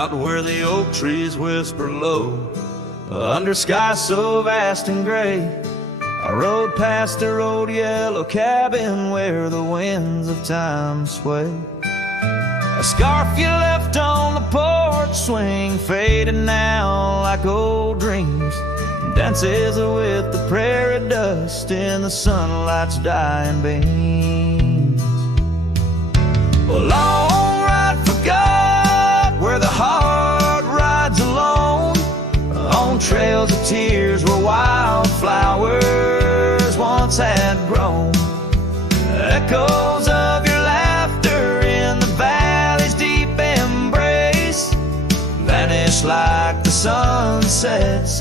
out where the oak trees whisper low, under skies so vast and gray. I rode past the old yellow cabin where the winds of time sway. A scarf you left on the porch swing, faded now like old dreams. Dances with the prairie dust in the sunlight's dying beams. A long ride forgot where the heart rides alone, on trails of tears where wildflowers once had grown. Echoes of your laughter in the valley's deep embrace vanish like the sunset's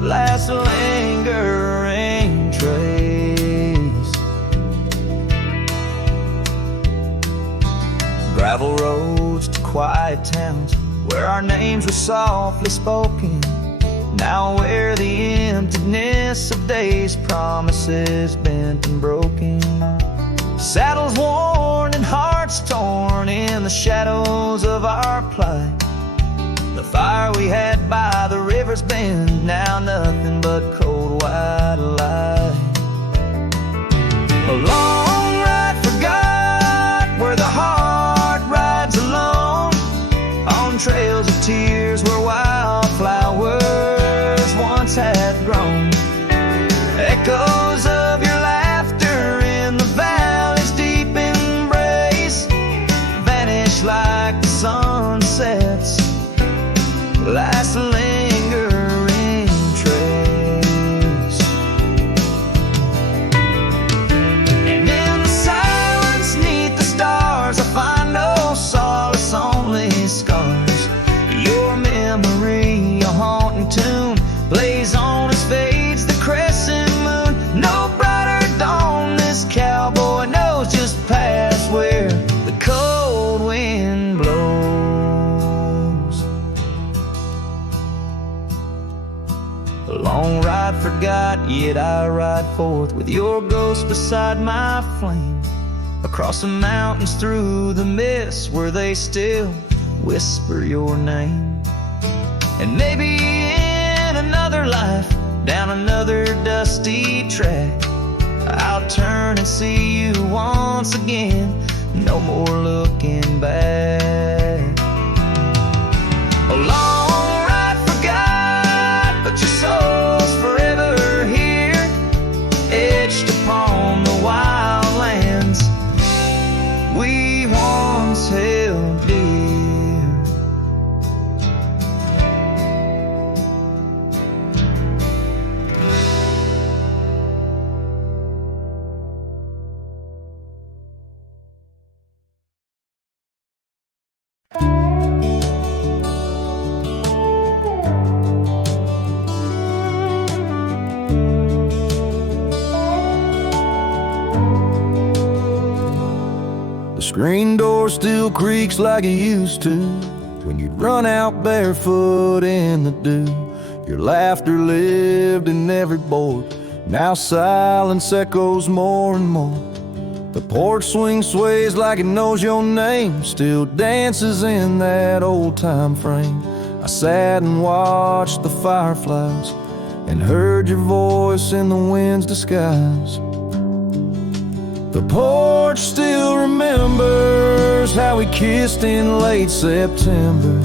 last lingering trace. Gravel roads to quiet towns where our names were softly spoken, now where the emptiness of days' promises bent and broken. Saddles worn and hearts torn in the shadows of our plight. The fire we had by the river's bend, now nothing but cold white light. A long ride forgot where the heart rides alone, on trails of tears where wildflowers once had grown. Echoes of your laughter in the valley's deep embrace vanish like the sunset's last lingering trace. And in the silence neath the stars I find no solace, only scars. Your memory, a haunting tune, plays on as fades the crescent moon. No brighter dawn, this cowboy knows just past where the cold wind blows. A long ride forgot, yet I ride forth with your ghost beside my flame, across the mountains through the mist where they still whisper your name. And maybe in another life, down another dusty track, I'll turn and see you once again, no more looking back. A long ride forgot, but your soul's forever here, etched upon the wild lands we once held dear. Screen door still creaks like it used to when you'd run out barefoot in the dew. Your laughter lived in every board, now silence echoes more and more. The porch swing sways like it knows your name, still dances in that old time frame. I sat and watched the fireflies and heard your voice in the wind's disguise. The porch still remembers how we kissed in late September.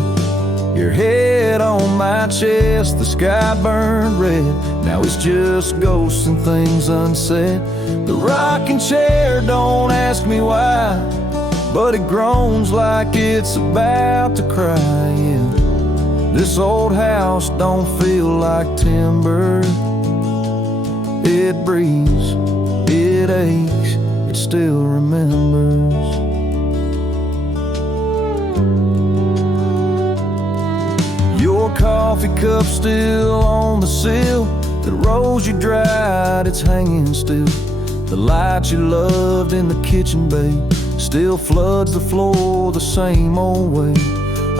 Your head on my chest, the sky burned red. Now it's just ghosts and things unsaid. The rocking chair, don't ask me why, but it groans like it's about to cry. Yeah. This old house don't feel like timber. It breathes, it aches, it still remembers. Your coffee cup still on the sill, the rose you dried, it's hanging still. The light you loved in the kitchen bay still floods the floor the same old way.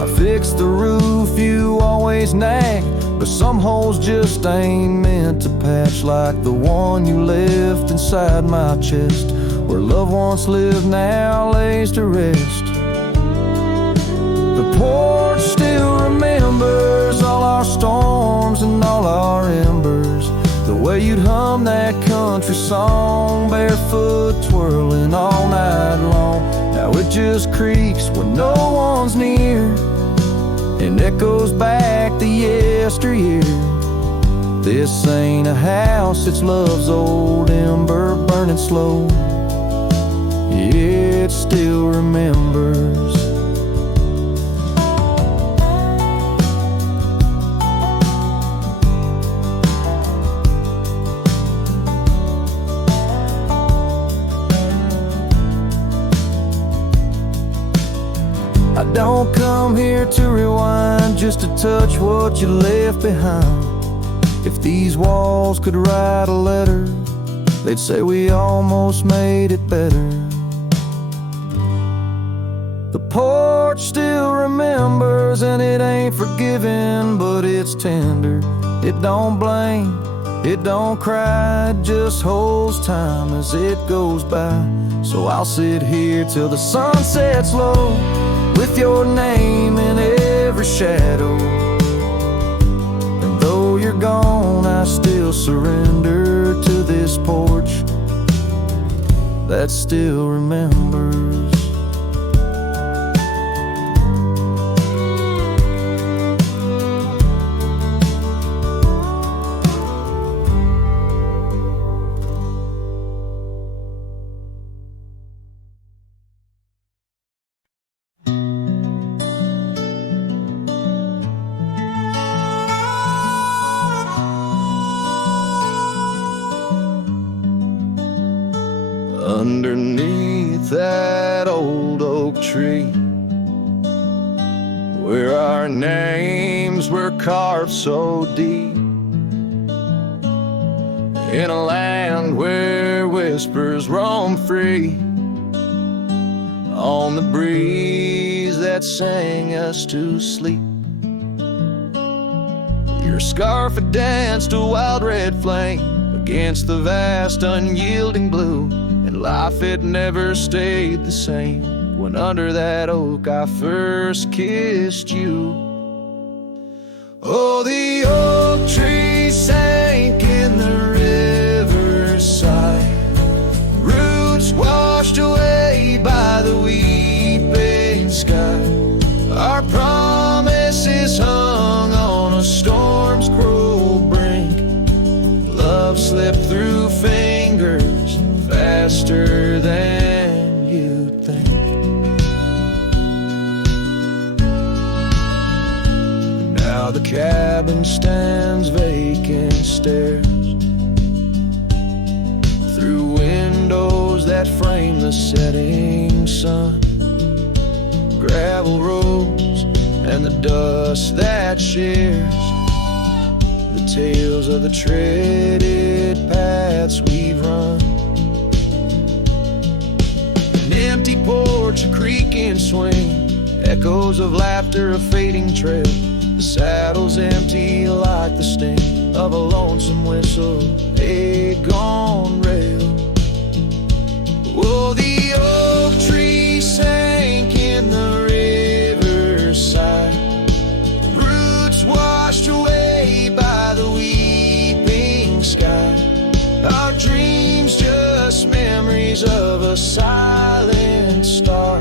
I fixed the roof you always nag, but some holes just ain't meant to patch, like the one you left inside my chest, where love once lived now lays to rest. The porch still remembers all our storms and all our embers. The way you'd hum that country song, barefoot twirling all night long. Now it just creaks when no one's near and echoes back the yesteryear. This ain't a house, it's love's old ember burning slow. It still remembers. I don't come here to rewind, just to touch what you left behind. If these walls could write a letter, they'd say we almost made it better. The porch still remembers, and it ain't forgiving, but it's tender. It don't blame, it don't cry, it just holds time as it goes by. So I'll sit here till the sun sets low, with your name in every shadow. And though you're gone, I still surrender to this porch that still remembers. Underneath that old oak tree, where our names were carved so deep, in a land where whispers roam free, on the breeze that sang us to sleep. Your scarf had danced a wild red flame against the vast unyielding blue, and life had never stayed the same when under that oak I first kissed you. Oh, the oak tree sank in the riverside, roots washed away by the weeping sky. Our promises hung on a storm's cruel brink. Love slipped through fingers faster than you'd think. Now the cabin stands vacant, stares through windows that frame the setting sun, gravel roads and the dust that shares the tales of the treaded paths we've run. Empty porch, a creaking swing, echoes of laughter, a fading trail. The saddle's empty like the sting of a lonesome whistle, a gone rail. Oh, the oak tree sank in the riverside, roots washed away by the weeping sky. Our dreams just memories of a silent star,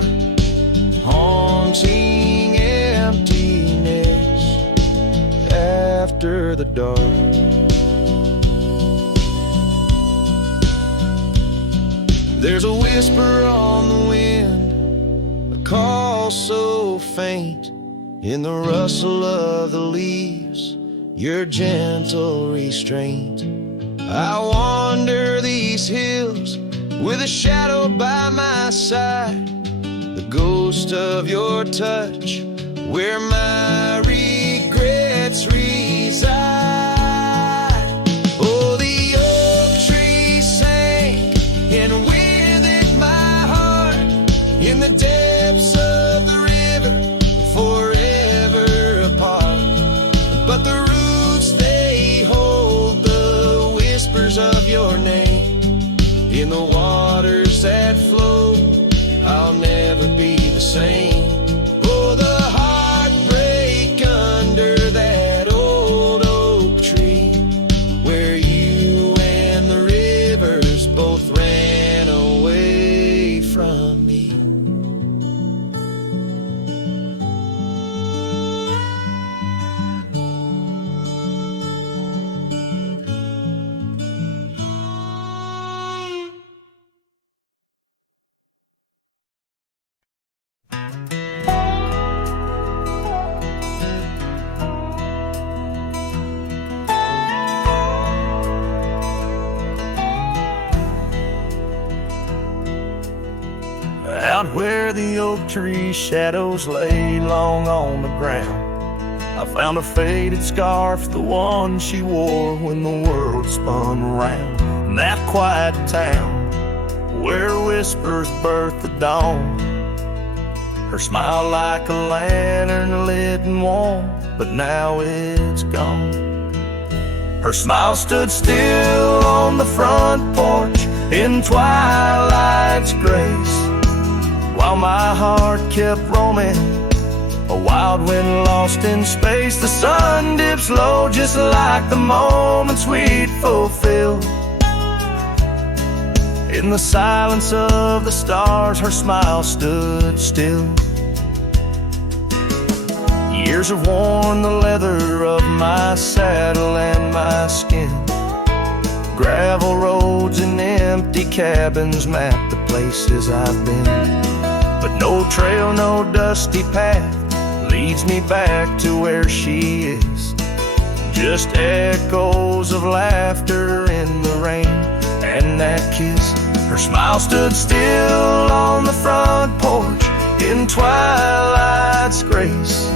haunting emptiness after the dark. There's a whisper on the wind, a call so faint, in the rustle of the leaves, your gentle restraint. I wander these hills with a shadow by my side, the ghost of your touch, where my regrets reside. Oh, the oak tree sank, and with it my heart, in the depths of the river, forever apart. But the roots, they hold the whispers of your name in the waters that flow. I'll never be the same. Oh, the heart Out where the oak tree shadows lay long on the ground, I found a faded scarf, the one she wore when the world spun around. In that quiet town where whispers birth the dawn, her smile like a lantern lit and warm, but now it's gone. Her smile stood still on the front porch in twilight's grace, while my heart kept roaming, a wild wind lost in space. The sun dips low just like the moments we'd fulfill. In the silence of the stars, her smile stood still. Years have worn the leather of my saddle and my skin. Gravel roads and empty cabins map the places I've been, but no trail, no dusty path leads me back to where she is. Just echoes of laughter in the rain and that kiss. Her smile stood still on the front porch in twilight's grace,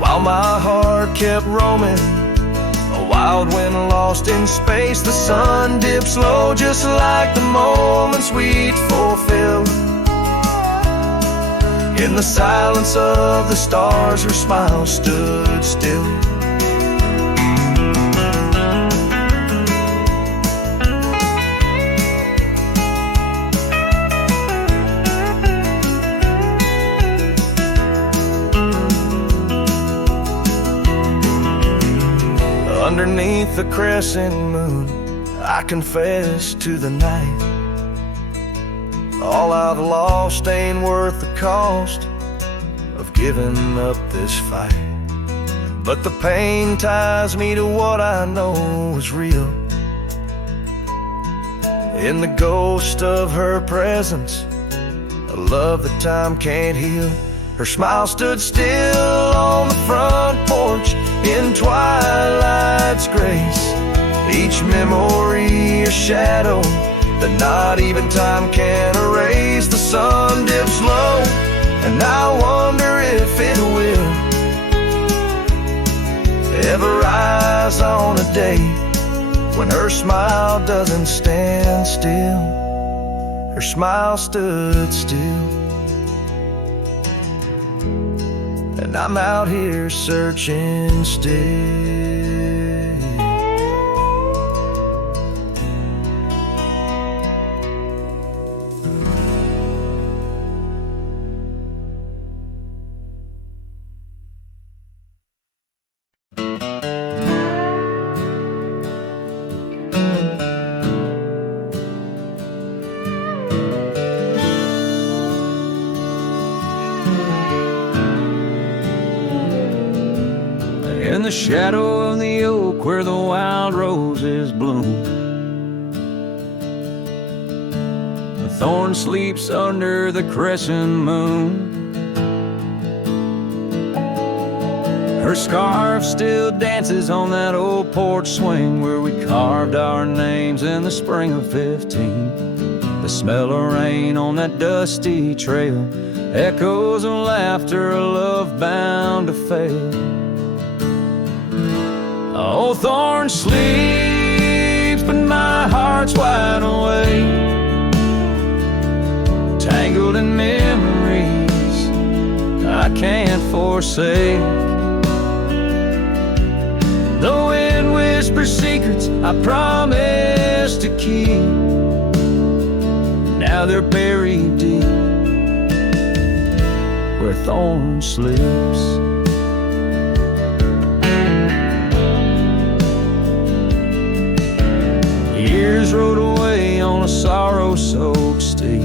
while my heart kept roaming, a wild wind lost in space. The sun dips low just like the moments we'd fulfilled. In the silence of the stars, her smile stood still. Underneath the crescent moon, I confess to the night, all I've lost ain't worth the cost of giving up this fight. But the pain ties me to what I know is real. In the ghost of her presence, a love that time can't heal. Her smile stood still on the front porch in twilight's grace, each memory a shadow that not even time can erase. The sun dips low, and I wonder if it will ever rise on a day when her smile doesn't stand still. Her smile stood still, and I'm out here searching still. In the shadow of the oak where the wild roses bloom, the thorn sleeps under the crescent moon. Her scarf still dances on that old porch swing where we carved our names in the spring of 15. The smell of rain on that dusty trail, echoes of laughter, a love bound to fail. Old thorn sleeps, but my heart's wide awake, tangled in memories I can't forsake. The wind whispers secrets I promised to keep, now they're buried deep where thorn sleeps. Years rode away on a sorrow-soaked steed,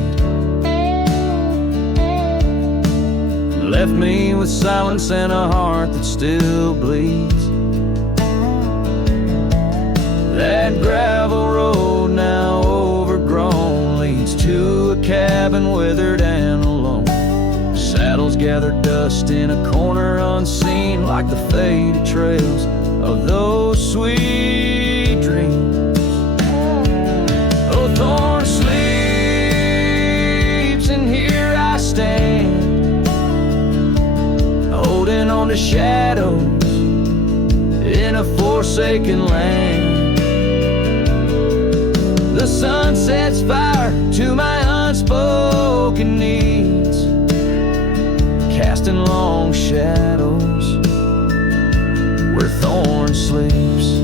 left me with silence and a heart that still bleeds. That gravel road, now overgrown, leads to a cabin weathered and alone. Saddles gather dust in a corner unseen, like the faded trails of those sweet dreams. Thorn sleeps, and here to shadows in a forsaken land. The sun sets fire to my unspoken needs, casting long shadows where thorn sleeps.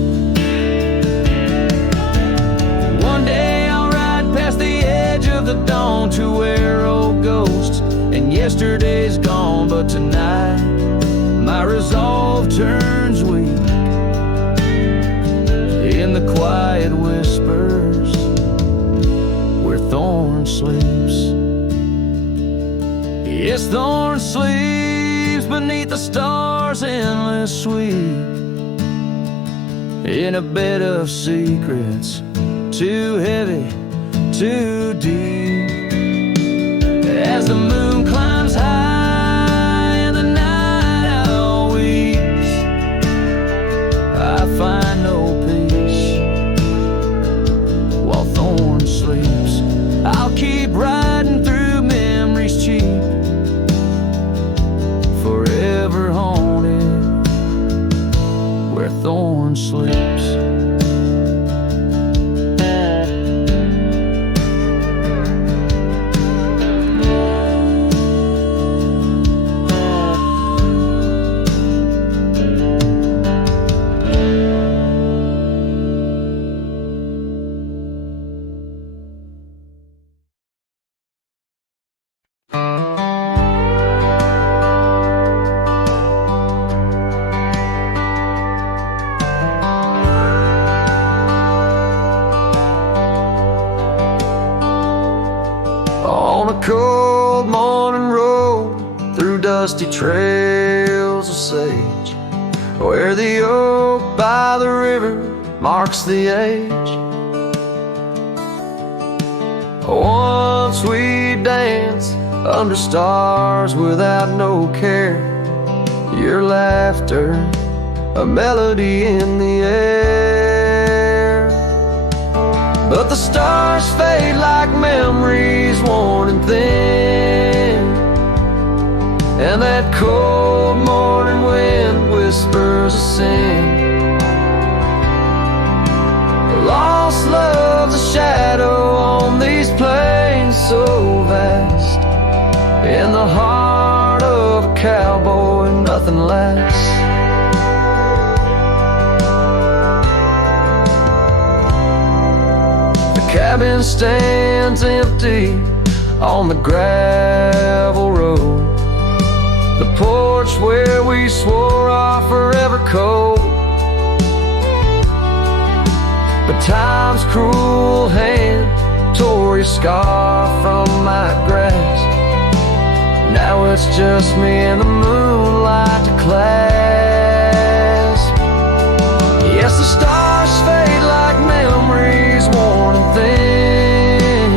One day I'll ride past the edge of the dawn to where old ghosts and yesterday's gone, but tonight my resolve turns weak in the quiet whispers where Thorn sleeps. Yes, Thorn sleeps beneath the stars' endless sweep, in a bed of secrets too heavy, too deep. As the moon climbs high and the night owl weeps, I find no peace while Thorn sleeps. I'll keep riding through memories cheap, forever haunted where Thorn sleeps. On a cold morning road through dusty trails of sage, where the oak by the river marks the age. Once we danced under stars without no care, your laughter a melody in the air. But the stars fade like memories worn and thin, and that cold morning wind whispers a sin. Lost love's a shadow on these plains so vast, in the heart of a cowboy, nothing lasts. Cabin stands empty on the gravel road, the porch where we swore our forever code. But time's cruel hand tore your scar from my grasp. Now it's just me and the moonlight to clasp. Yes, the stars fade like memories worn and thin,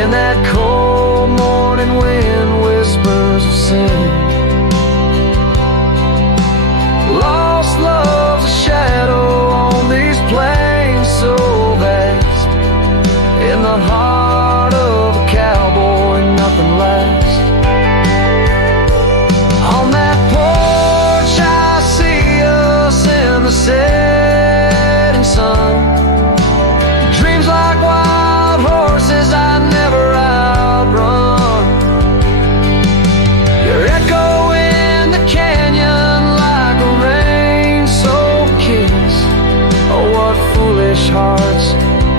and that cold morning wind whispers of sin. Lost love's a shadow on these plains so vast, in the heart of a cowboy, nothing lasts. On that porch I see us in the setting sun, dreams like wild horses I never outrun. Your echo in the canyon like a rain-soaked kiss. Oh, what foolish hearts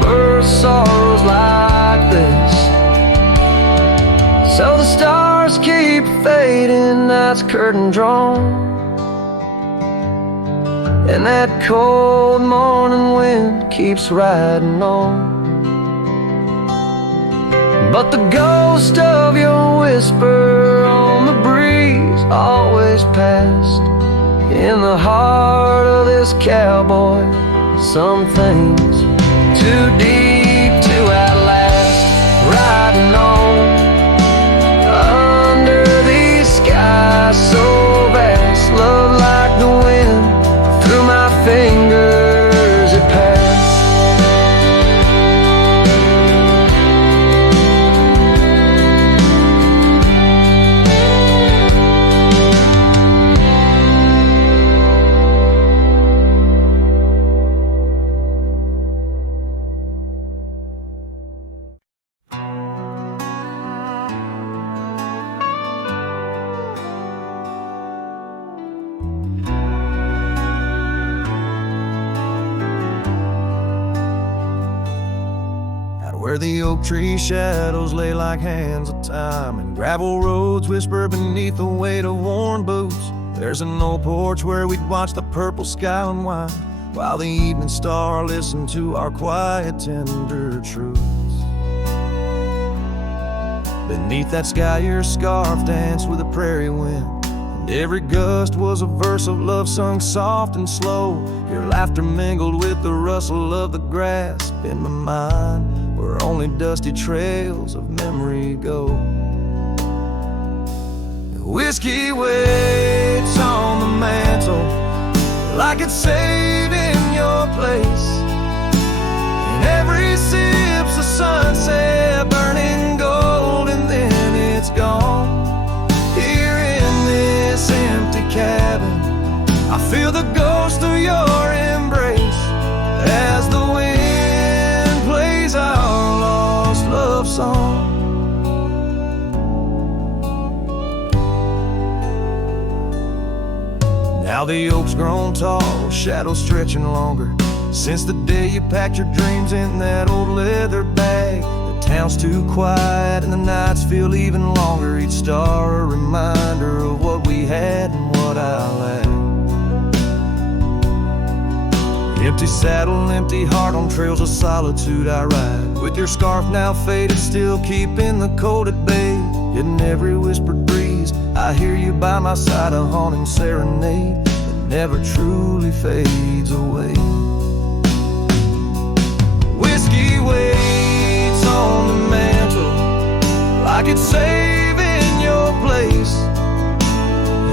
birth sorrows like this. So the stars keep fading, night's curtain drawn, and that cold morning wind keeps riding on. But the ghost of your whisper on the breeze always passed, in the heart of this cowboy, some things too deep to outlast. Riding on under these skies so vast, love like the wind through my fingers it passed. where the oak tree shadows lay like hands of time, and gravel roads whisper beneath the weight of worn boots. There's an old porch where we'd watch the purple sky unwind, while the evening star listened to our quiet, tender truths. Beneath that sky your scarf danced with the prairie wind, and every gust was a verse of love sung soft and slow. Your laughter mingled with the rustle of the grass in my mind, where only dusty trails of memory go. Whiskey waits on the mantle like it's saved in your place, and every sip's a sunset burning gold, and then it's gone. Here in this empty cabin, I feel the ghost of your embrace as the wind plays our lost love song. Now the oak's grown tall, shadows stretching longer, since the day you packed your dreams in that old leather bag. The town's too quiet and the nights feel even longer, each star a reminder of what we had and what I lacked. Empty saddle, empty heart, on trails of solitude I ride, with your scarf now faded, still keeping the cold at bay. In every whispered breeze I hear you by my side, a haunting serenade that never truly fades away. Whiskey waits on the mantle like it's saving your place,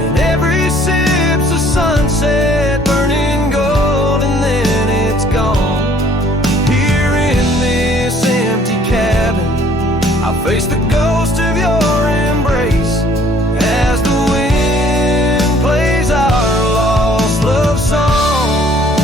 and every sip's a sunset burning gold, and then it's gone. Here in this empty cabin, I face the ghost of your embrace as the wind plays our lost love song.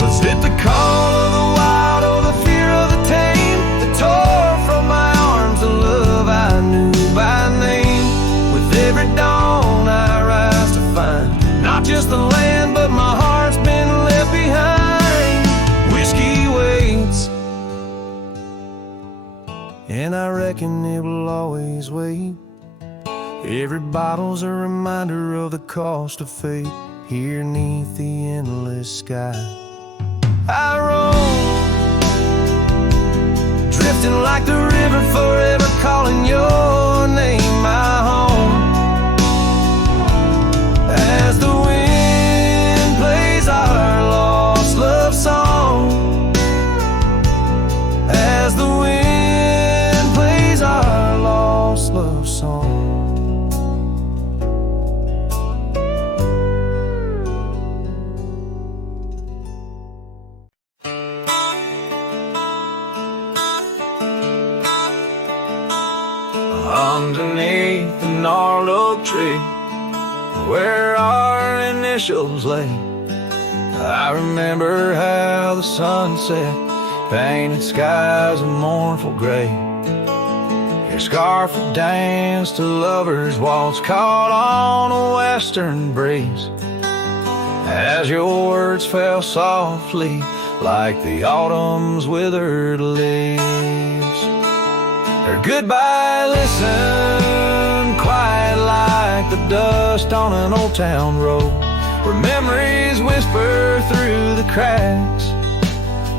Was it the call of the wild or the fear of the tame that tore from my arms the love I knew by name? With every dawn I rise to find not just the land, but my heart's been left behind. Whiskey waits, and I reckon it will always wait. Every bottle's a reminder of the cost of fate here neath the endless sky. I roam, drifting like the river, forever calling your name my home. As the wind plays our lost love song, as the wind plays our lost love song. Underneath the gnarled oak tree where our initials lay, I remember how the sunset painted skies a mournful gray. Your scarf would dance to lovers' waltz caught on a western breeze, as your words fell softly like the autumn's withered leaves. Her goodbye listened quiet like the dust on an old town road, where memories whisper through the cracks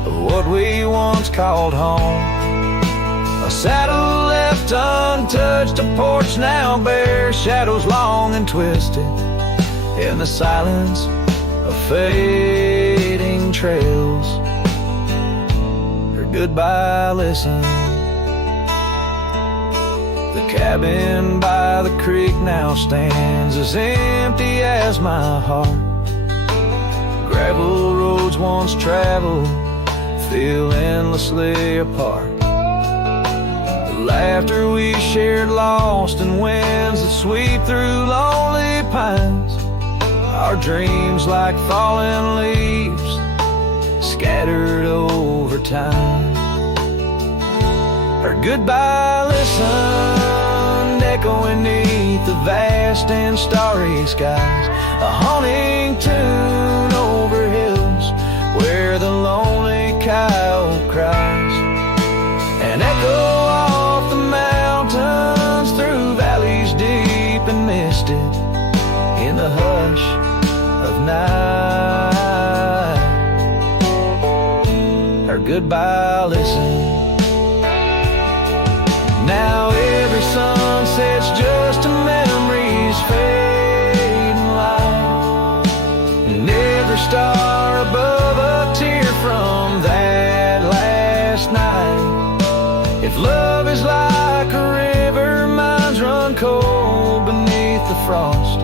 of what we once called home. A saddle left untouched, a porch now bare, shadows long and twisted in the silence of fading trails. Her goodbye listened. The cabin by the creek now stands as empty as my heart. Gravel roads once traveled feel endlessly apart. The laughter we shared lost in winds that sweep through lonely pines. Our dreams like fallen leaves scattered over time. Her goodbye listened, echoing neath the vast and starry skies, a haunting tune over hills where the lonely coyote cries. twisted in the hush of night. Her goodbye listen. Now every sunset's just a memory's fading light, and every star above a tear from that last night. If love is like a river, mine's run cold beneath the frost,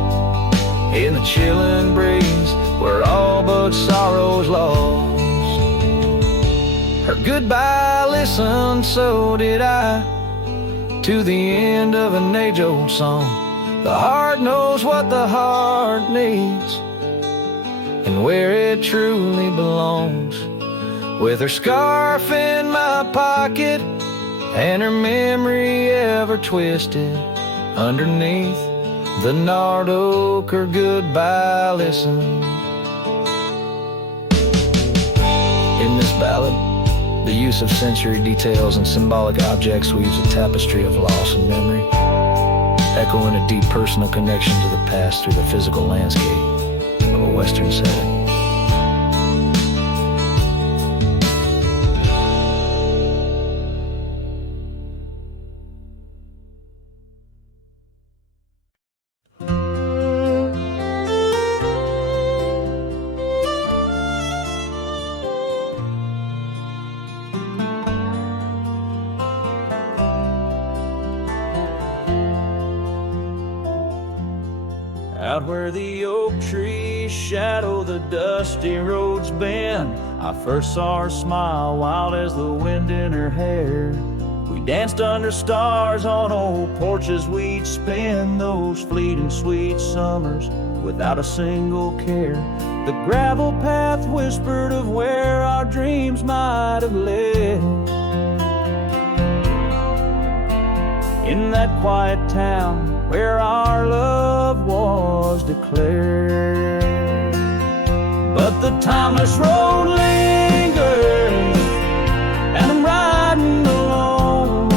in the chilling breeze where all but sorrow's lost. Her goodbye listened, so did I, to the end of an age-old song. The heart knows what the heart needs, and where it truly belongs. With her scarf in my pocket, and her memory ever twisted underneath the gnarled oak, her goodbye listen. In this ballad, the use of sensory details and symbolic objects weaves a tapestry of loss and memory, echoing a deep personal connection to the past through the physical landscape of a Western setting. Out where the oak trees shadow the dusty roads bend, I first saw her smile wild as the wind in her hair. We danced under stars on old porches, we'd spend those fleeting sweet summers without a single care. The gravel path whispered of where our dreams might have led. In that quiet town where our love was declared. But the timeless road lingers, and I'm riding alone,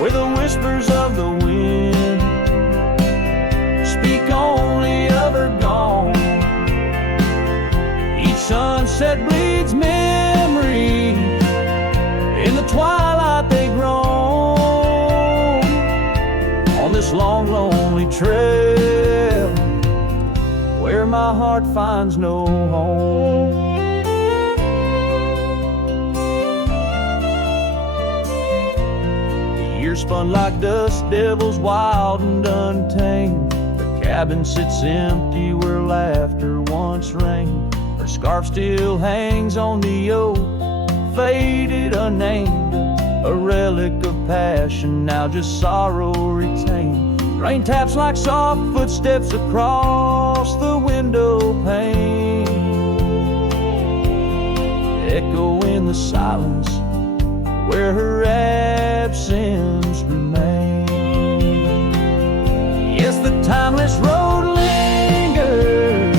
where the whispers of the wind speak only of her gone. Each sunset bleeds memory, in the twilight they groan. On this long, lonely trail, where my heart finds no home. The years spun like dust devils, wild and untamed. The cabin sits empty where laughter once reigned. Her scarf still hangs on the oak, faded, unnamed, a relic of passion, now just sorrow retained. Rain taps like soft footsteps across the window pane, echo in the silence where her absence remains. Yes, the timeless road lingers,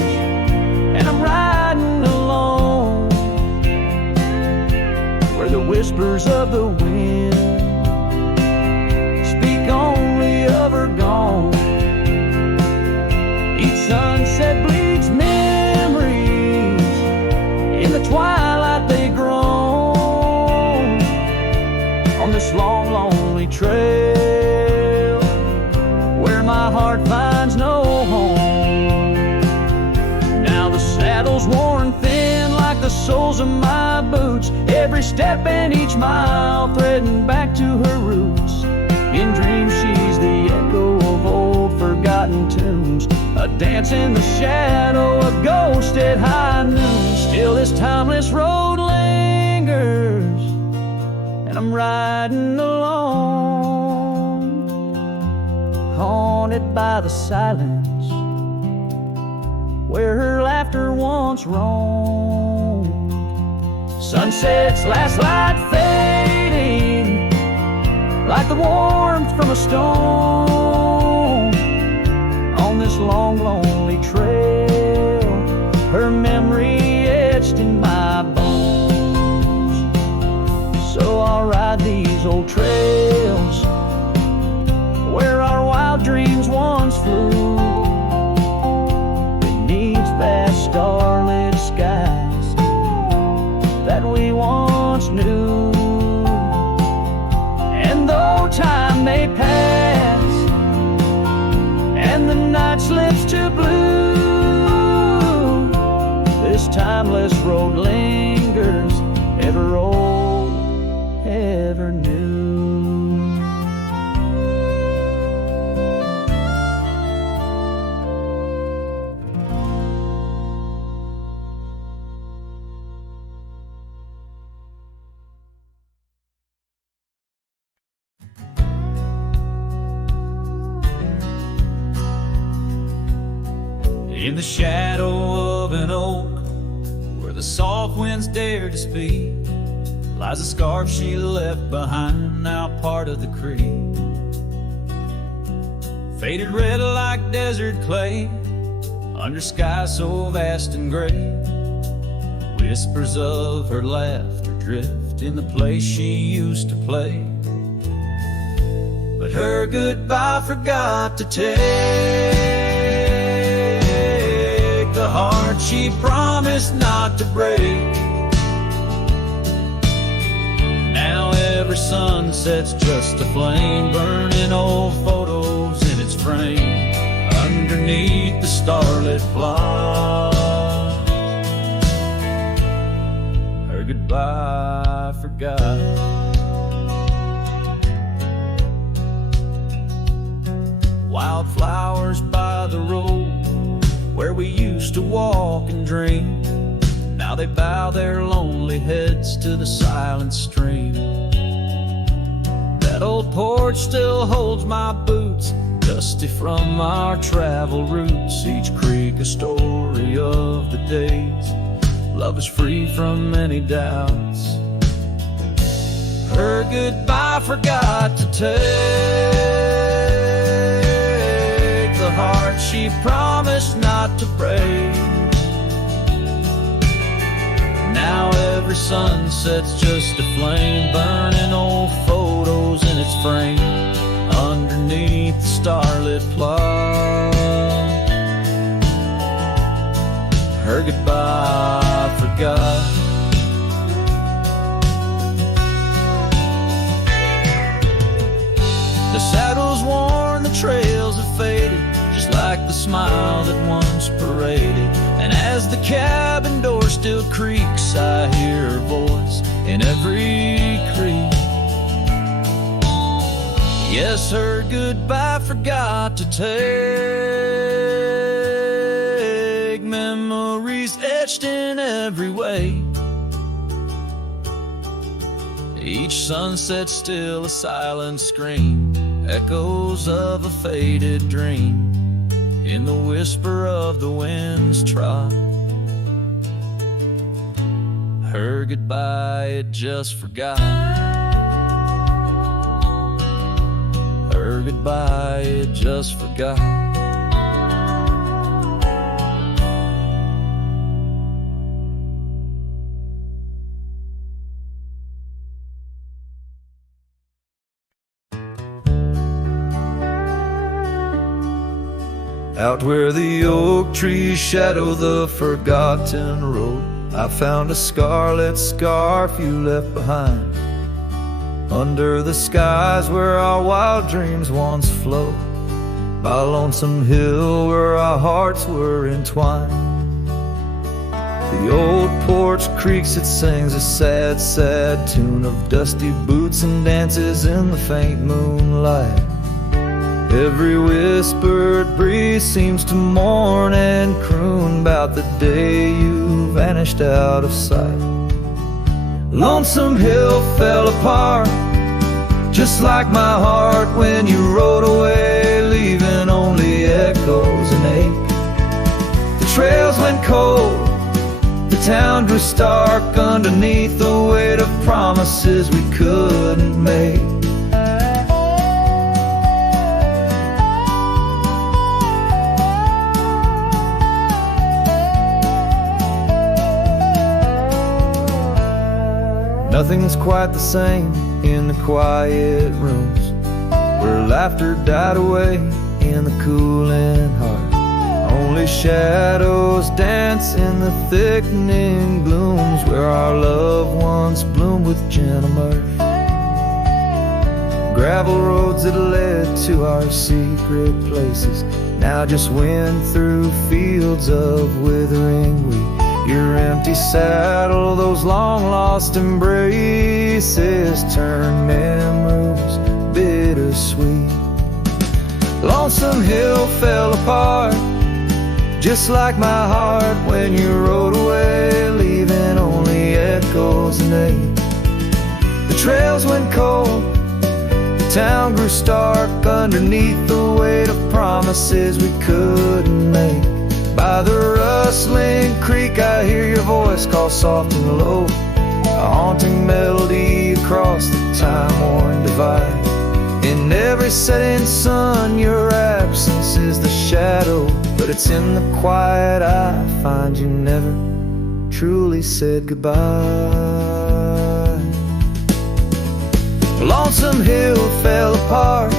and I'm riding alone, where the whispers of the wind speak only of her gone. Each sunset bleeds memories, in the twilight they groan. On this long, lonely trail, where my heart finds no home. Now the saddle's worn thin like the soles of my boots, every step and each mile threading back to her roots. In dreams she's the echo of old forgotten tunes, a dance in the shadow, a ghost at high noon. Still this timeless road lingers, and I'm riding alone, haunted by the silence where her laughter once roamed. Sunset's last light fading like the warmth from a stone. On this long, lonely trail, her memory etched in my bones. So I'll ride these old trails where our wild dreams may pass and the night slips to blue, this timeless road lingers, ever old, ever new. In the shadow of an oak, where the soft winds dare to speak, lies a scarf she left behind, now part of the creek. Faded red like desert clay, under sky so vast and gray. Whispers of her laughter drift in the place she used to play. But her goodbye forgot to take the heart she promised not to break. Now every sunset's just a flame, burning old photos in its frame, underneath the starlit plot. Her goodbye forgot. Wildflowers by the road where we used to walk and dream, now they bow their lonely heads to the silent stream. That old porch still holds my boots, dusty from our travel routes. Each creek a story of the days love is free from any doubts. Her goodbye forgot to take the heart she promised not to break. Now every sunset's just a flame, burning old photos in its frame, underneath the starlit plot. Her goodbye forgot. The saddle's worn, the trails have faded, just like the smile that once paraded. And as the cabin door still creaks, I hear her voice in every creak. Yes, her goodbye forgot to take memories etched in every way. Each sunset's still a silent scream, echoes of a faded dream in the whisper of the wind's trot. Her goodbye it just forgot. Her goodbye it just forgot. Out where the oak trees shadow the forgotten road, I found a scarlet scarf you left behind. Under the skies where our wild dreams once flowed, by a lonesome hill where our hearts were entwined. The old porch creaks, it sings a sad, sad tune of dusty boots and dances in the faint moonlight. Every whispered breeze seems to mourn and croon about the day you vanished out of sight. Lonesome Hill fell apart, just like my heart when you rode away, leaving only echoes and ache. The trails went cold, the town grew stark underneath the weight of promises we couldn't make. Nothing's quite the same in the quiet rooms, where laughter died away in the cooling heart. Only shadows dance in the thickening glooms, where our love once bloomed with gentle mirth. gravel roads that led to our secret places now just went through fields of withering wheat. Your empty saddle, those long lost embraces turn memories bittersweet. Lonesome Hill fell apart, just like my heart when you rode away, leaving only echoes and ache. The trails went cold, the town grew stark underneath the weight of promises we couldn't make. By the rustling creek I hear your voice call soft and low, a haunting melody across the time-worn divide. In every setting sun your absence is the shadow, but it's in the quiet I find you never truly said goodbye. Lonesome Hill fell apart,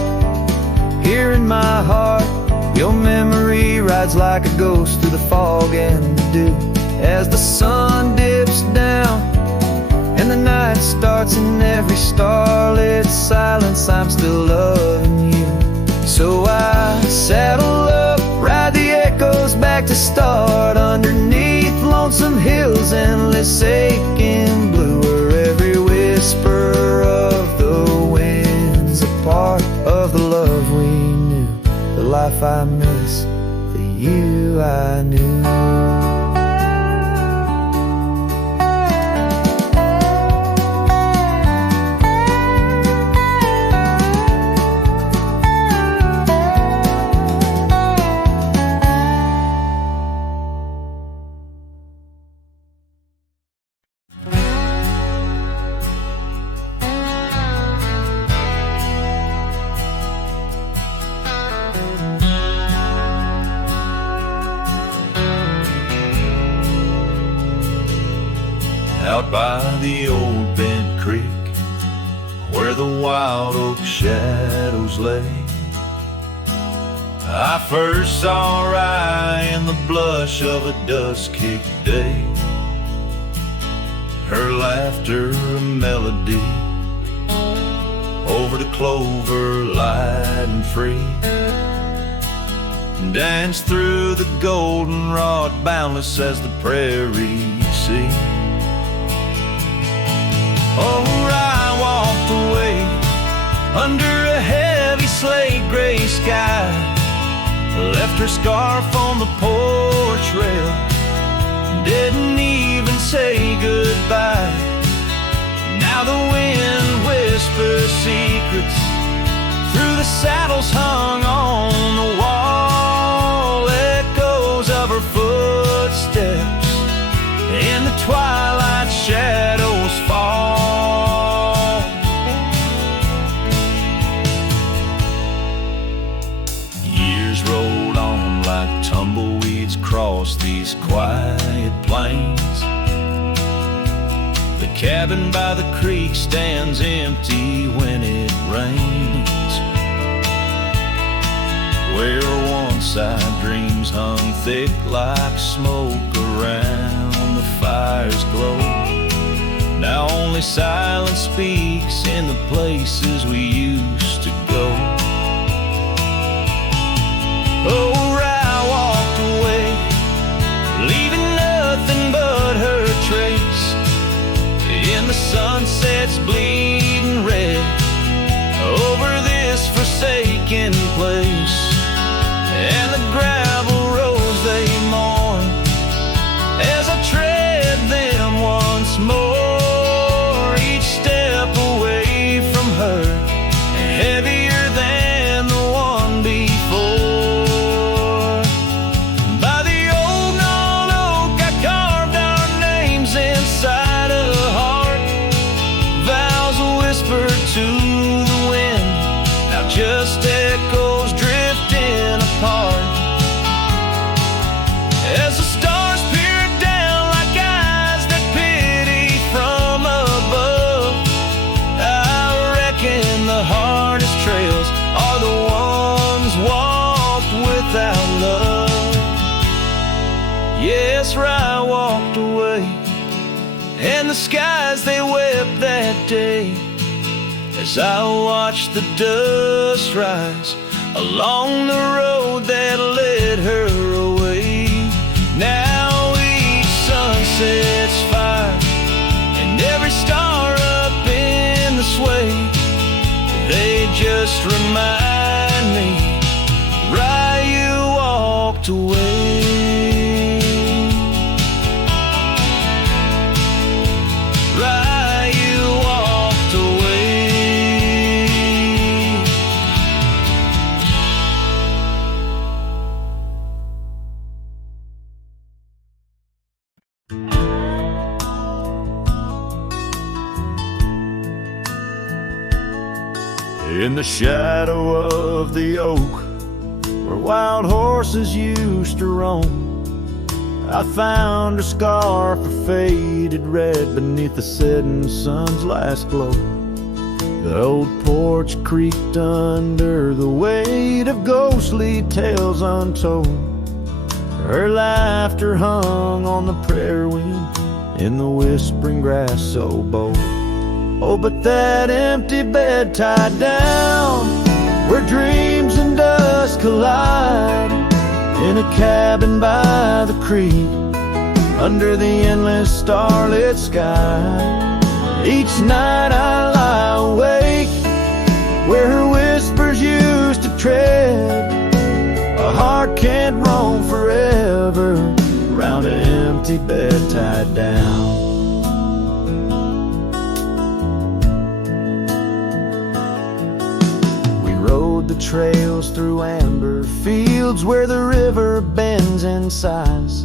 here in my heart your memory rides like a ghost through the fog and the dew. As the sun dips down and the night starts, in every starlit silence I'm still loving you. So I saddle up, ride the echoes back to start, underneath Lonesome Hill's endless aching blue, where every whisper of the wind's a part of the love we knew, the life I miss, the you I knew. Out by the old bent creek, where the wild oak shadows lay, I first saw Rye in the blush of a dusk-kicked day. Her laughter a melody over the clover, light and free, danced through the goldenrod, boundless as the prairie sea. Oh, Rye walked away under a heavy slate gray sky, left her scarf on the porch rail, didn't even say goodbye. Now the wind whispers secrets through the saddles hung on the wall, echoes of her footsteps in the twilight shadows fall. Years rolled on like tumbleweeds across these quiet plains. The cabin by the creek stands empty when it rains, where once our dreams hung thick like smoke around the fire's glow. Now only silence speaks in the places we used to go. Oh, Rye walked away, leaving nothing but her trace in the sunset's bleeding red over this forsaken place. And the gravel roads they mourn as I tread them once more, each step away from her heavier than the one before. By the old gnarled oak I carved our names inside a heart, vows whispered to the wind, now just echoes drifting apart. As the stars peer down like eyes that pity from above, I reckon the hardest trails are the ones walked without love. Yes, Rye walked away, and the skies they wept that day as I watch the dust rise along the road that led her away. Now each sunset's fire, and every star up in the sway, they just remind me right you walked away. Right you walked away. In the shadow of the oak, where wild horses used to roam, I found a scarf of faded red beneath the setting sun's last glow. The old porch creaked under the weight of ghostly tales untold. Her laughter hung on the prairie wind in the whispering grass so bold. Oh, but that empty bed tied down, where dreams and dust collide, in a cabin by the creek, under the endless starlit sky. Each night I lie awake, where her whispers used to tread. A heart can't roam forever around an empty bed tied down. The trails through amber fields where the river bends and sighs,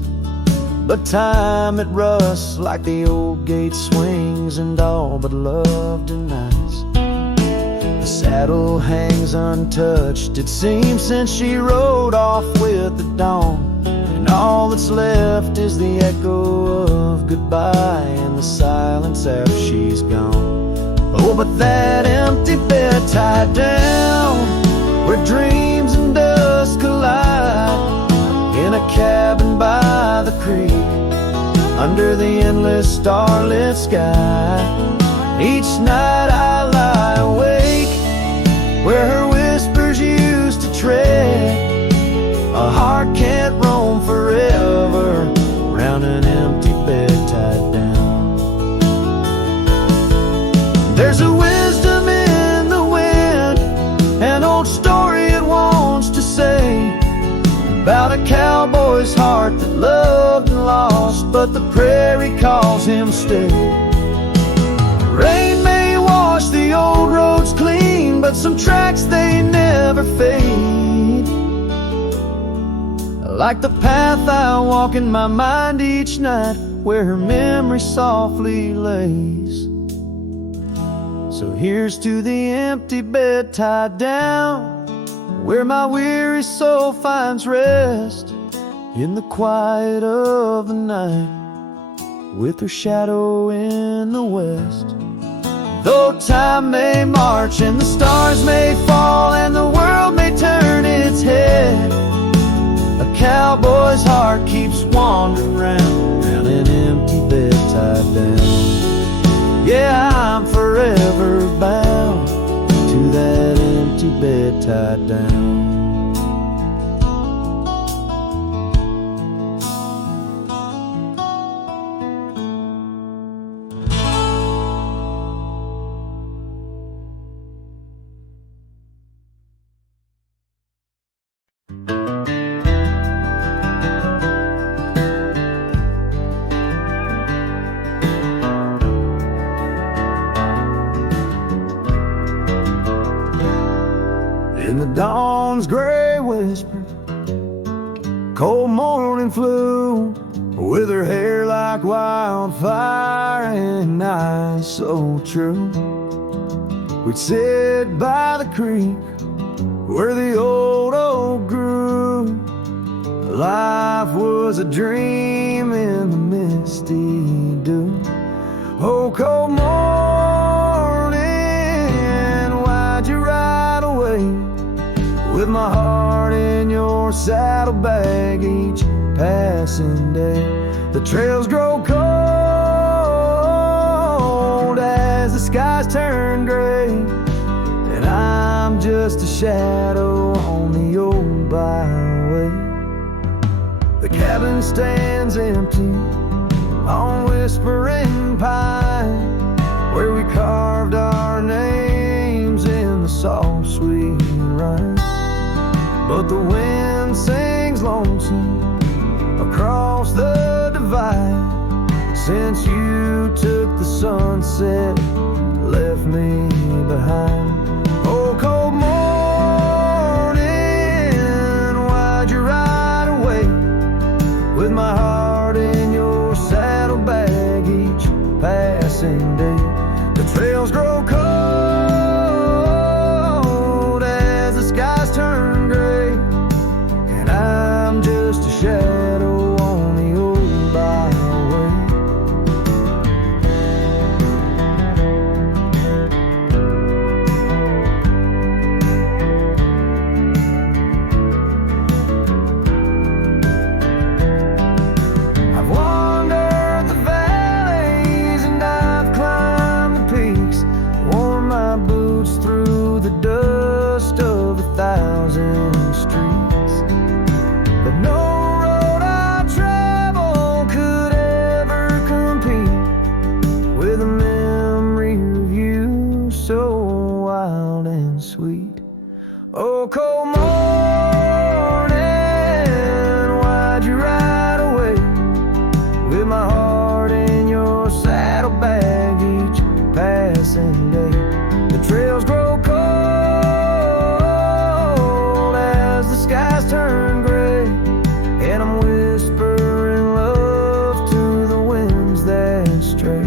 but time it rusts like the old gate swings and all but love denies. The saddle hangs untouched, it seems, since she rode off with the dawn, and all that's left is the echo of goodbye and the silence after she's gone. Oh, but that empty bed tied down, where dreams and dust collide, in a cabin by the creek, under the endless starlit sky. Each night I lie awake, where her whispers used to tread. A heart can't roam forever round an empty bed tied down. There's a wisdom in the wind, an old story it wants to say, about a cowboy's heart that loved and lost, but the prairie calls him stay. Rain may wash the old roads clean, but some tracks they never fade, like the path I walk in my mind each night, where her memory softly lays. So here's to the empty bed tied down, where my weary soul finds rest, in the quiet of the night, with her shadow in the west. Though time may march and the stars may fall and the world may turn its head, a cowboy's heart keeps wandering round an empty bed tied down. Yeah, I'm forever bound to that empty bed tied down. In the dawn's gray whisper, cold morning flew, with her hair like wildfire and eyes so true. We'd sit by the creek where the old oak grew. Life was a dream in the misty dew. Oh, cold morning, why'd you ride away, with my heart in your saddlebag each passing day? The trails grow cold as the skies turn gray, and I'm just a shadow on the old byway. The cabin stands empty on Whispering Pine, where we carved our names in the soft, sweet rime. But the wind sings lonesome across the divide, since you took the sunset, left me behind. Oh, cold morning, why'd you ride away with my heart in your saddlebag each passing day? The trails grow cold as the skies turn gray, and I'm just a shadow on the old byway. I've wandered the valleys and I've climbed the peaks, worn my boots through the dust of 1,000 streets, but no road I travel could ever compete with a memory of you so wild and sweet. Oh, cold morning, why'd you ride away with my heart in your saddlebag each passing day? The trails grow cold as the skies turn gray, and I'm whispering love to the winds that stray.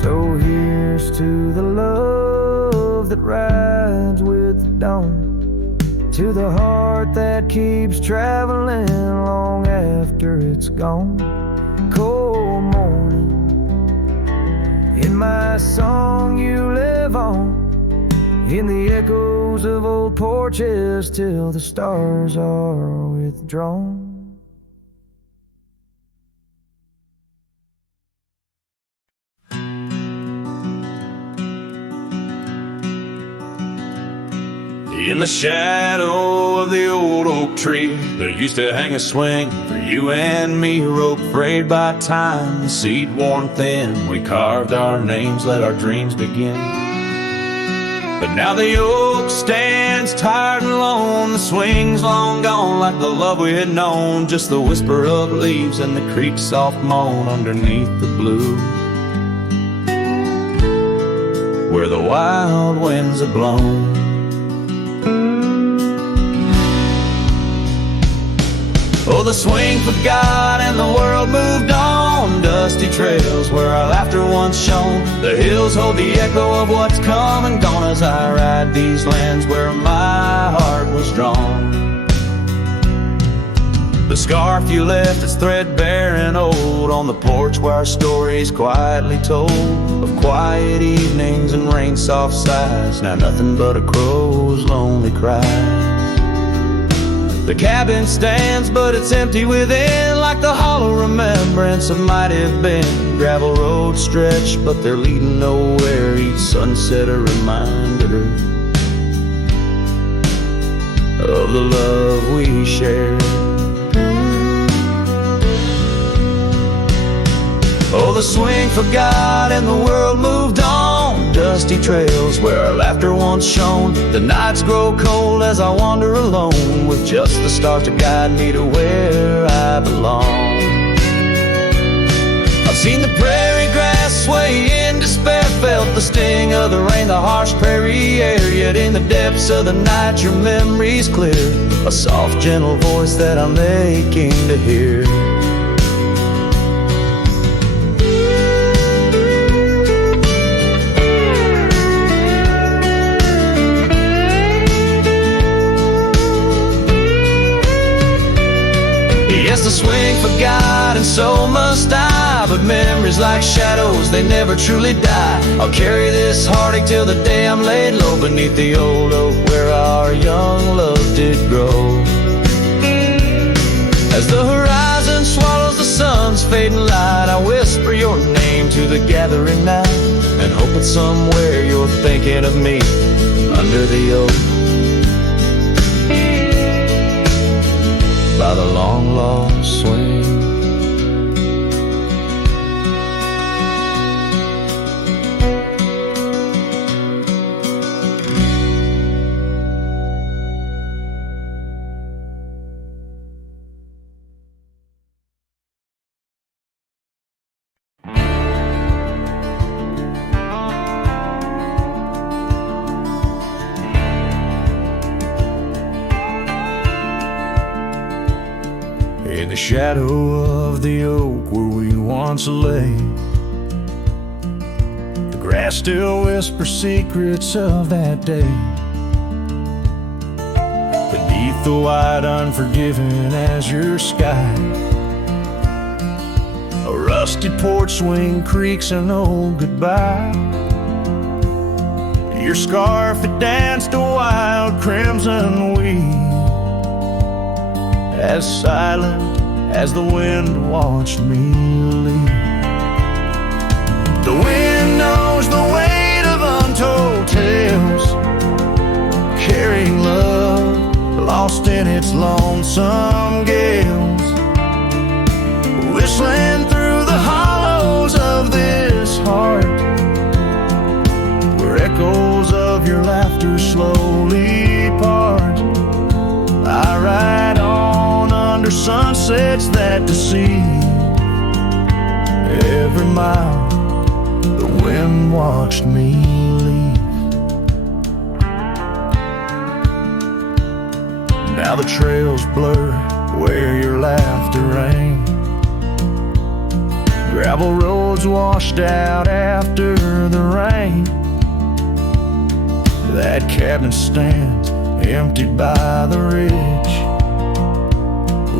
So here's to the love that rides with the dawn, to the heart that keeps traveling long after it's gone. Cold morning, in my song you live on, in the echoes of old porches till the stars are withdrawn. In the shadow of the old oak tree, there used to hang a swing for you and me, a rope frayed by time, the seed worn thin. We carved our names, let our dreams begin. But now the oak stands tired and alone, the swing's long gone like the love we had known, just the whisper of leaves and the creek's soft moan underneath the blue, where the wild winds have blown. Oh, the swing forgot and the world moved on, dusty trails where our laughter once shone. The hills hold the echo of what's come and gone as I ride these lands where my heart was drawn. The scarf you left is threadbare and old on the porch where our stories quietly told, of quiet evenings and rain-soft sighs, now nothing but a crow's lonely cry. The cabin stands, but it's empty within, like the hollow remembrance of might have been. Gravel roads stretch, but they're leading nowhere, each sunset a reminder of the love we shared. Oh, the swing forgot and the world moved on, dusty trails where our laughter once shone. The nights grow cold as I wander alone, with just the stars to guide me to where I belong. I've seen the prairie grass sway in despair, felt the sting of the rain, the harsh prairie air, yet in the depths of the night your memory's clear, a soft gentle voice that I'm aching to hear. Yes, the swing forgot and so must I, but memories like shadows, they never truly die. I'll carry this heartache till the day I'm laid low beneath the old oak where our young love did grow. As the horizon swallows the sun's fading light, I whisper your name to the gathering night, and and hoping somewhere you're thinking of me under the oak by the long lost swing. In the shadow of the oak where we once lay, the grass still whispers secrets of that day. Beneath the wide unforgiving azure sky, a rusty porch swing creaks an old goodbye. Your scarf, it danced a wild crimson weave, as silent as the wind watched me leave. The wind knows the weight of untold tales, carrying love lost in its lonesome gales, whistling through the hollows of this heart, where echoes of your laughter slowly part. I ride on under sunsets that deceive. Every mile the wind watched me leave. Now the trails blur where your laughter rang, gravel roads washed out after the rain. That cabin stands emptied by the ridge,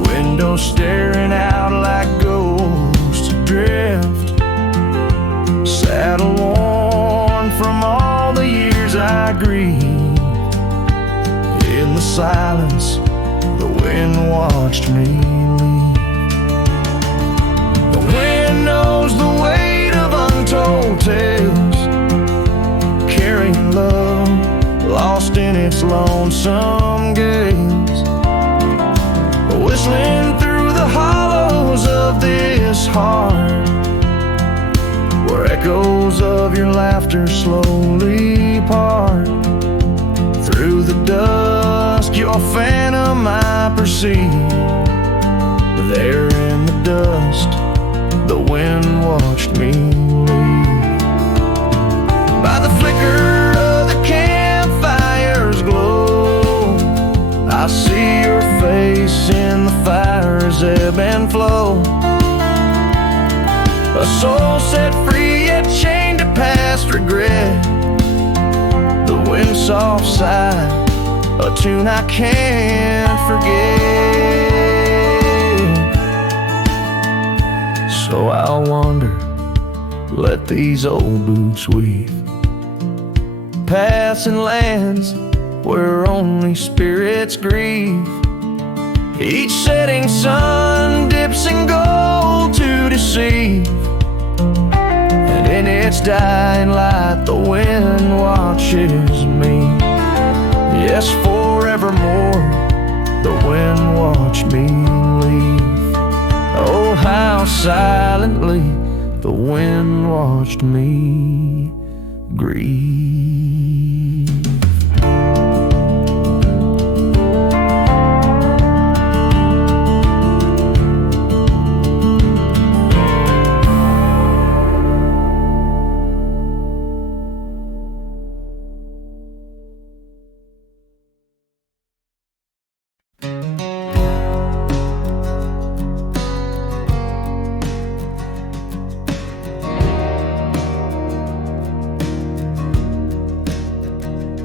windows staring out like ghosts adrift, saddle worn from all the years I grieved. In the silence, the wind watched me leave. The wind knows the weight of untold tales, carrying love lost in its lonesome gales, whistling through the hollows of this heart, where echoes of your laughter slowly part. Through the dusk, your phantom I perceive. There in the dust, the wind watched me leave. By the flicker of the campfire's glow, I see your face in the fire's ebb and flow. A soul set free yet chained to past regret, the wind's soft sigh, a tune I can't forget. So I'll wander, let these old boots weave, passing lands where only spirits grieve. Each setting sun dips in gold to deceive, and in its dying light the wind watches me. Yes, forevermore the wind watched me leave. Oh, how silently the wind watched me grieve.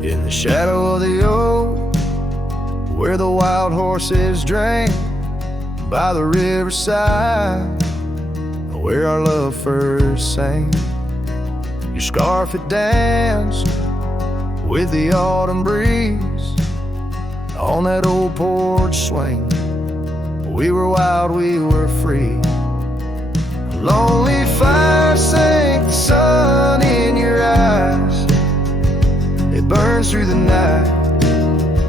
In the shadow of the oak, where the wild horses drank, by the riverside, where our love first sang. Your scarf it danced with the autumn breeze on that old porch swing. We were wild, we were free, Lonely fire sank the sun in your eyes. It burns through the night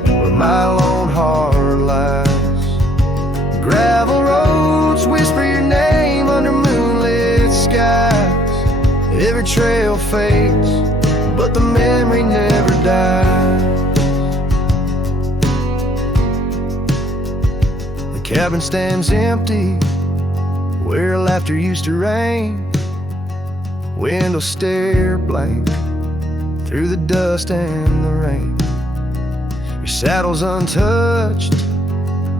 where my lone heart lies. Gravel roads whisper your name under moonlit skies. Every trail fades, but the memory never dies. The cabin stands empty where laughter used to rain. Windows stare blank through the dust and the rain. Your saddle's untouched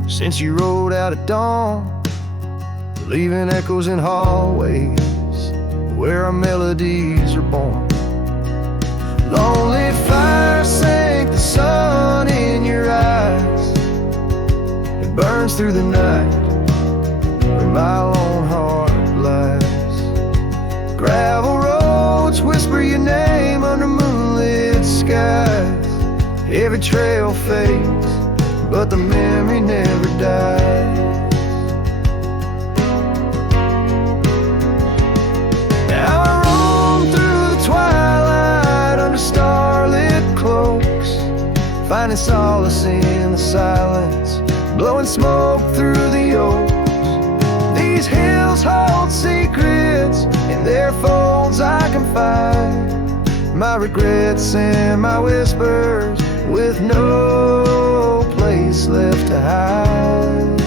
since you rode out at dawn, leaving echoes in hallways where our melodies are born. Lonely fire sank the sun in your eyes. It burns through the night where my lone heart lies. Gravel roads whisper your name under moonlit skies. Every trail fades, but the memory never dies. Now I roam through the twilight under starlit cloaks, finding solace in the silence, blowing smoke through the oaks. These hills hold secrets, in their folds I confide my regrets and my whispers, with no place left to hide.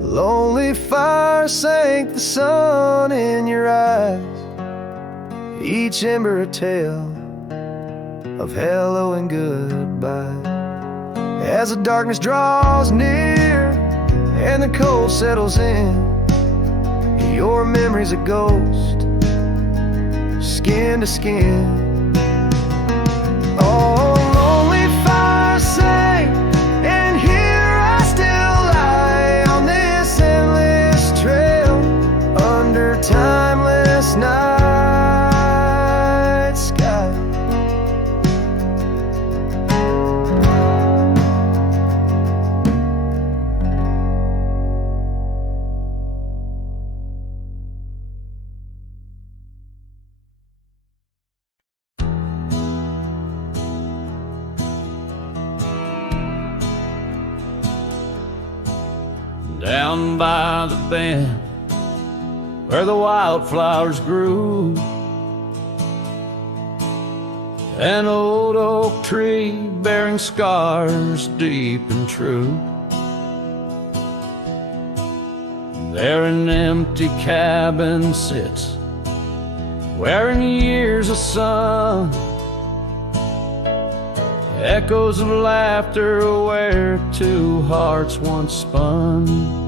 Lonely fire sank the sun in your eyes, each ember a tale of hello and goodbye. As the darkness draws near and the cold settles in, your memory's a ghost, skin to skin. Oh, lonely fire sank, and here I still lie on this endless trail under timeless night sky. Down by the bend where the wildflowers grew, an old oak tree bearing scars deep and true. There an empty cabin sits, wearing years of sun, echoes of laughter where two hearts once spun.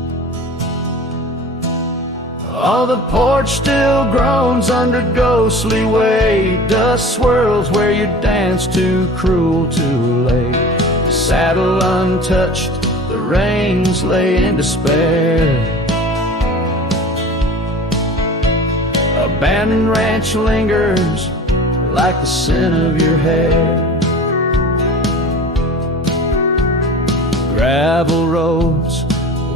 Oh, the porch still groans under ghostly weight. Dust swirls where you danced too cruel, too late. Saddle untouched, the reins lay in despair. Abandoned ranch lingers like the scent of your hair. Gravel roads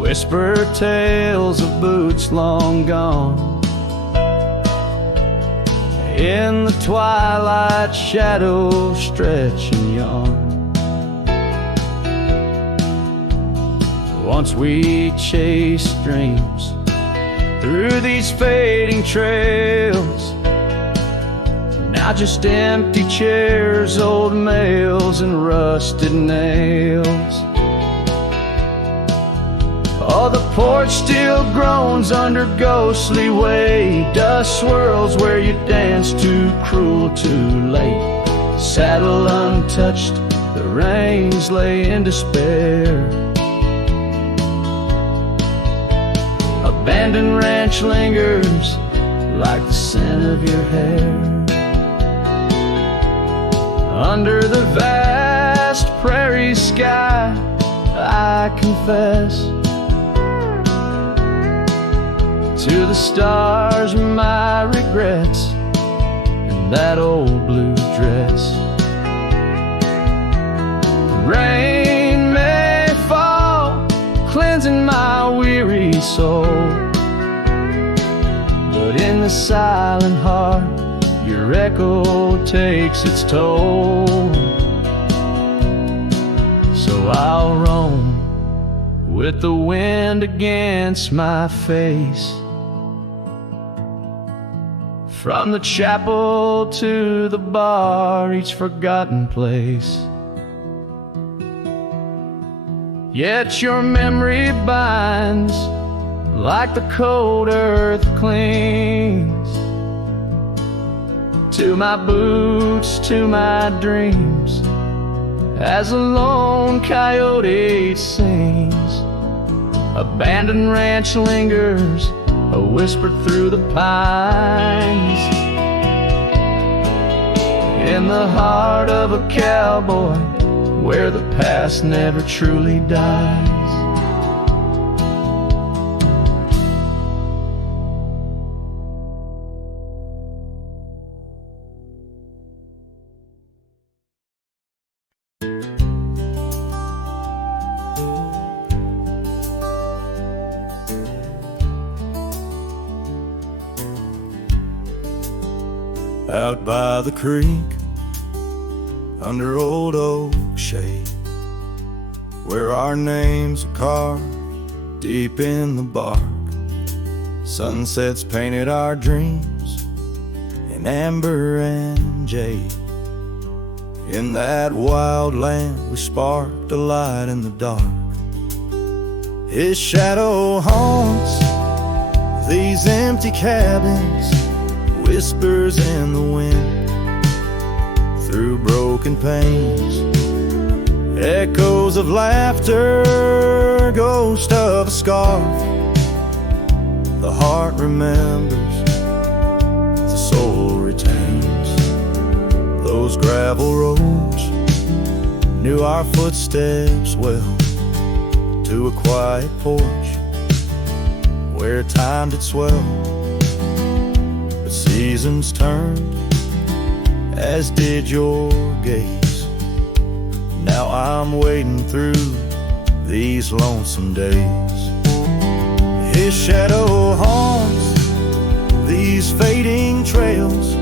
whisper tales of boots long gone. In the twilight, shadows stretch and yawn. Once we chased dreams through these fading trails, now just empty chairs, old mails, and rusted nails. Oh, the porch still groans under ghostly weight. Dust swirls where you danced too cruel, too late. Saddle untouched, the reins lay in despair. Abandoned ranch lingers like the scent of your hair. Under the vast prairie sky, I confess to the stars my regrets and that old blue dress. Rain may fall, cleansing my a silent heart, your echo takes its toll. So I'll roam with the wind against my face, from the chapel to the bar, each forgotten place. Yet your memory binds like the cold earth clings to my boots, to my dreams, as a lone coyote sings. Abandoned ranch lingers, a whisper through the pines, in the heart of a cowboy, where the past never truly dies. Out by the creek, under old oak shade, where our names are carved deep in the bark. Sunsets painted our dreams in amber and jade. In that wild land we sparked a light in the dark. His shadow haunts these empty cabins, whispers in the wind, through broken panes, echoes of laughter, ghost of a scarf. The heart remembers, the soul retains. Those gravel roads knew our footsteps well, to a quiet porch where time did swell. But seasons turned, as did your gaze. Now I'm wading through these lonesome days. His shadow haunts these fading trails,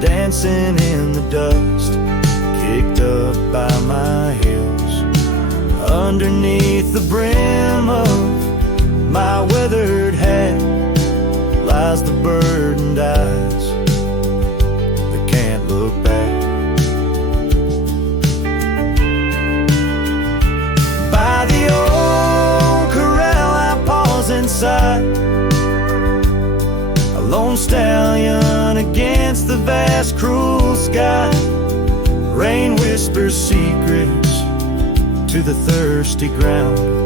dancing in the dust, kicked up by my heels. Underneath the brim of my weathered hat lies the burdened eyes that can't look back. By the old corral I pause inside, a lone stallion against the vast cruel sky. Rain whispers secrets to the thirsty ground.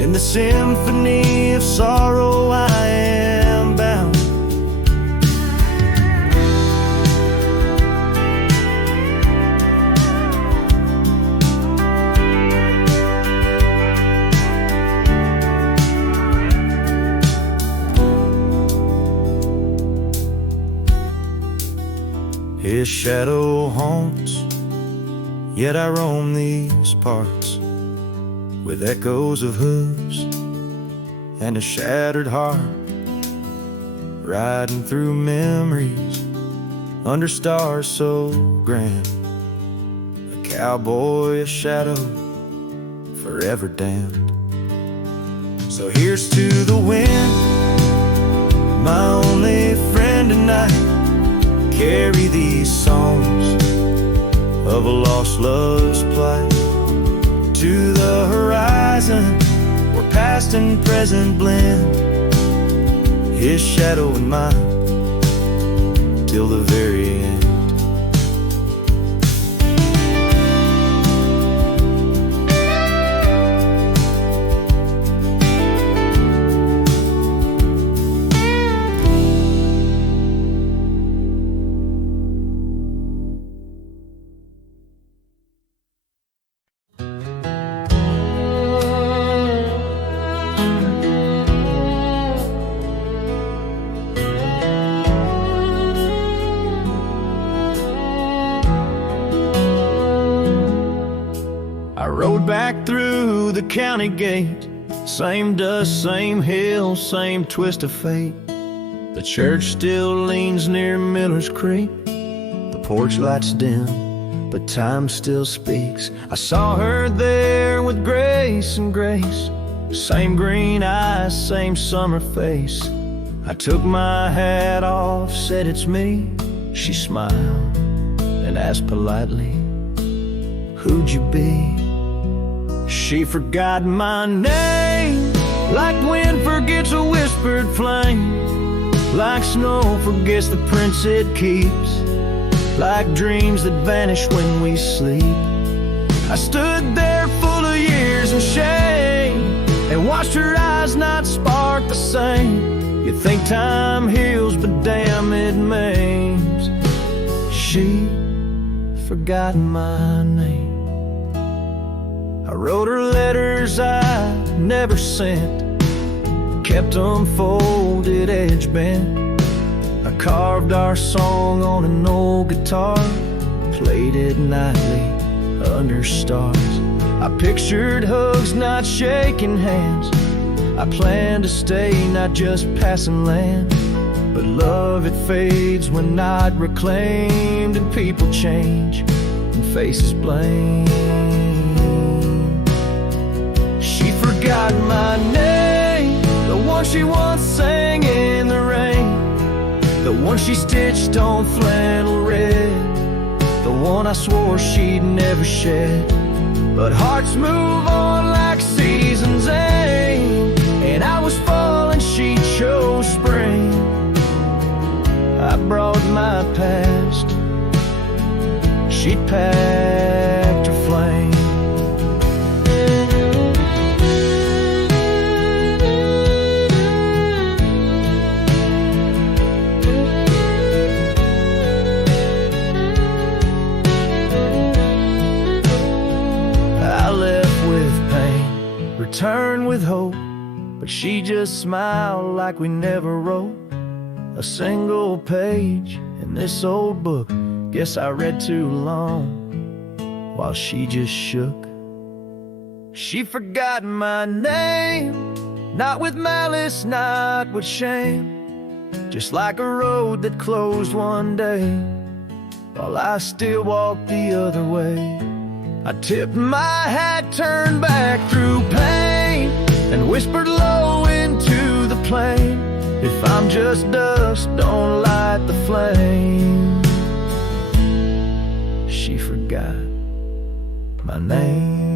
In the symphony of sorrow I am bound. His shadow haunts, yet I roam these parts, with echoes of hooves and a shattered heart, riding through memories under stars so grand. A cowboy, a shadow, forever damned. So here's to the wind, my only friend tonight. Carry these songs of a lost love's plight to the horizon, where past and present blend. His shadow and mine, till the very end. Rode back through the county gate, same dust, same hills, same twist of fate. The church still leans near Miller's Creek. The porch lights dim, but time still speaks. I saw her there with Grace and Grace. Same green eyes, same summer face. I took my hat off, said it's me. She smiled and asked politely, who'd you be? She forgot my name, like wind forgets a whispered flame, like snow forgets the prints it keeps, like dreams that vanish when we sleep. I stood there full of years and shame, and watched her eyes not spark the same. You think time heals, but damn it maims. She forgot my name. I wrote her letters I never sent, kept them folded, edge bent. I carved our song on an old guitar, played it nightly under stars. I pictured hugs, not shaking hands. I planned to stay, not just passing land. But love, it fades when not reclaimed, and people change and faces blame. She forgot my name, the one she once sang in the rain, the one she stitched on flannel red, the one I swore she'd never shed. But hearts move on like seasons aim, and I was fall and she chose spring. I brought my past, she'd packed her flame. I left with pain, returned with hope, but she just smiled like we never wrote a single page in this old book. Guess I read too long while she just shook. She forgot my name, not with malice, not with shame, just like a road that closed one day while I still walked the other way. I tipped my hat, turned back through pain, and whispered low into the plain, if I'm just dust, don't light the flame. She forgot my name.